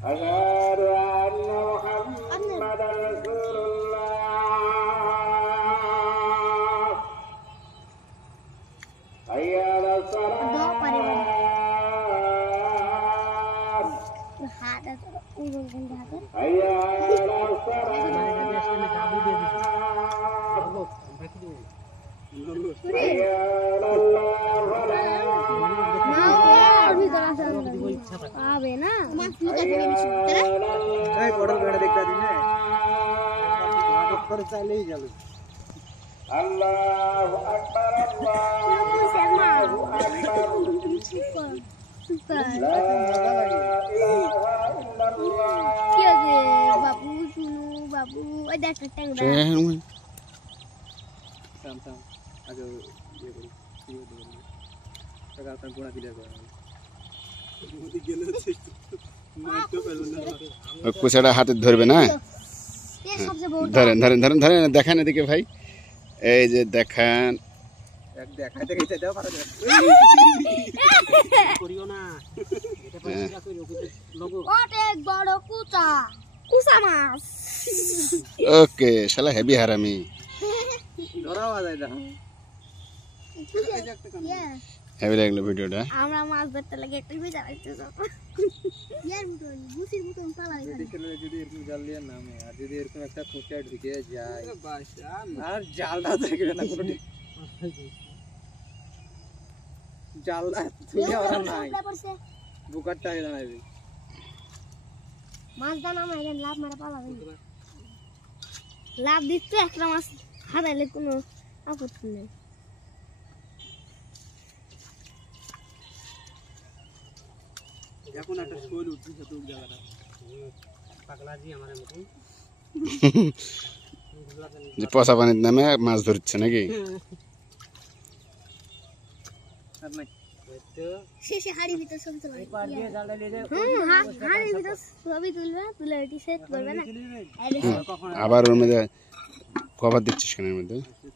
أشهد أن محمدا رسول الله حي على الصلاة حي على आवे ना अल्लाहु अकबर अल्लाहु अकबर ला इलाहा इल्लल्लाह क्या दे बाबू सुनो बाबू ओए देख टैंगरा साम आगे ये करी ये दे টাকা আপনার গোড়া দিলে করে মোদি গেল মার তো পেল না কুচাটা হাতে ধরবে না ये सबसे बहुत ধরেন ধরেন ধরেন ধরেন দেখান এদিকে ভাই এই যে দেখান এক দেখাইতে গেছে দাও পারা যাবে করিও না এটা পয়সা কইরো লোগো অনেক বড় কুচা কুচা মাছ ওকে শালা হেভি হারামি ধরাও যায় না হেভি লাগলো ভিডিওটা আমরা মাছ ধরতে লাগে একটু চালাইতে যাব ইয়ার মতন বুসির মতন পালাই দেখলে যদি এরকম জাল দিয়ে নামে আর যদি এরকম একটা কোচা ঢুকে যায় আর জালটা দেখবে না কোনো জালটা তুই আর নাই বুকারটা এ দাঁড়াবে মাছ দানা মাইরেন লাভ মারা পালাবেন লাভ দিতে একটা মাছ হারাইলে কোনো আপত্তি নেই এখন একটা শোল উঠছে তো জায়গাটা পাগলাজি আমাদের মতন যে পচা পানির নামে মাছ ধরছে নাকি আর নাই তো শেষে হাড়ি ভিতর ছবি তুলবে পার দিয়ে জালটা নিয়ে যাও হাড়ি ভিতর ছবি তুলবে তুলে এটি সেট করবে না আবার ওর মধ্যে কভার দিচ্ছিস কেন এর মধ্যে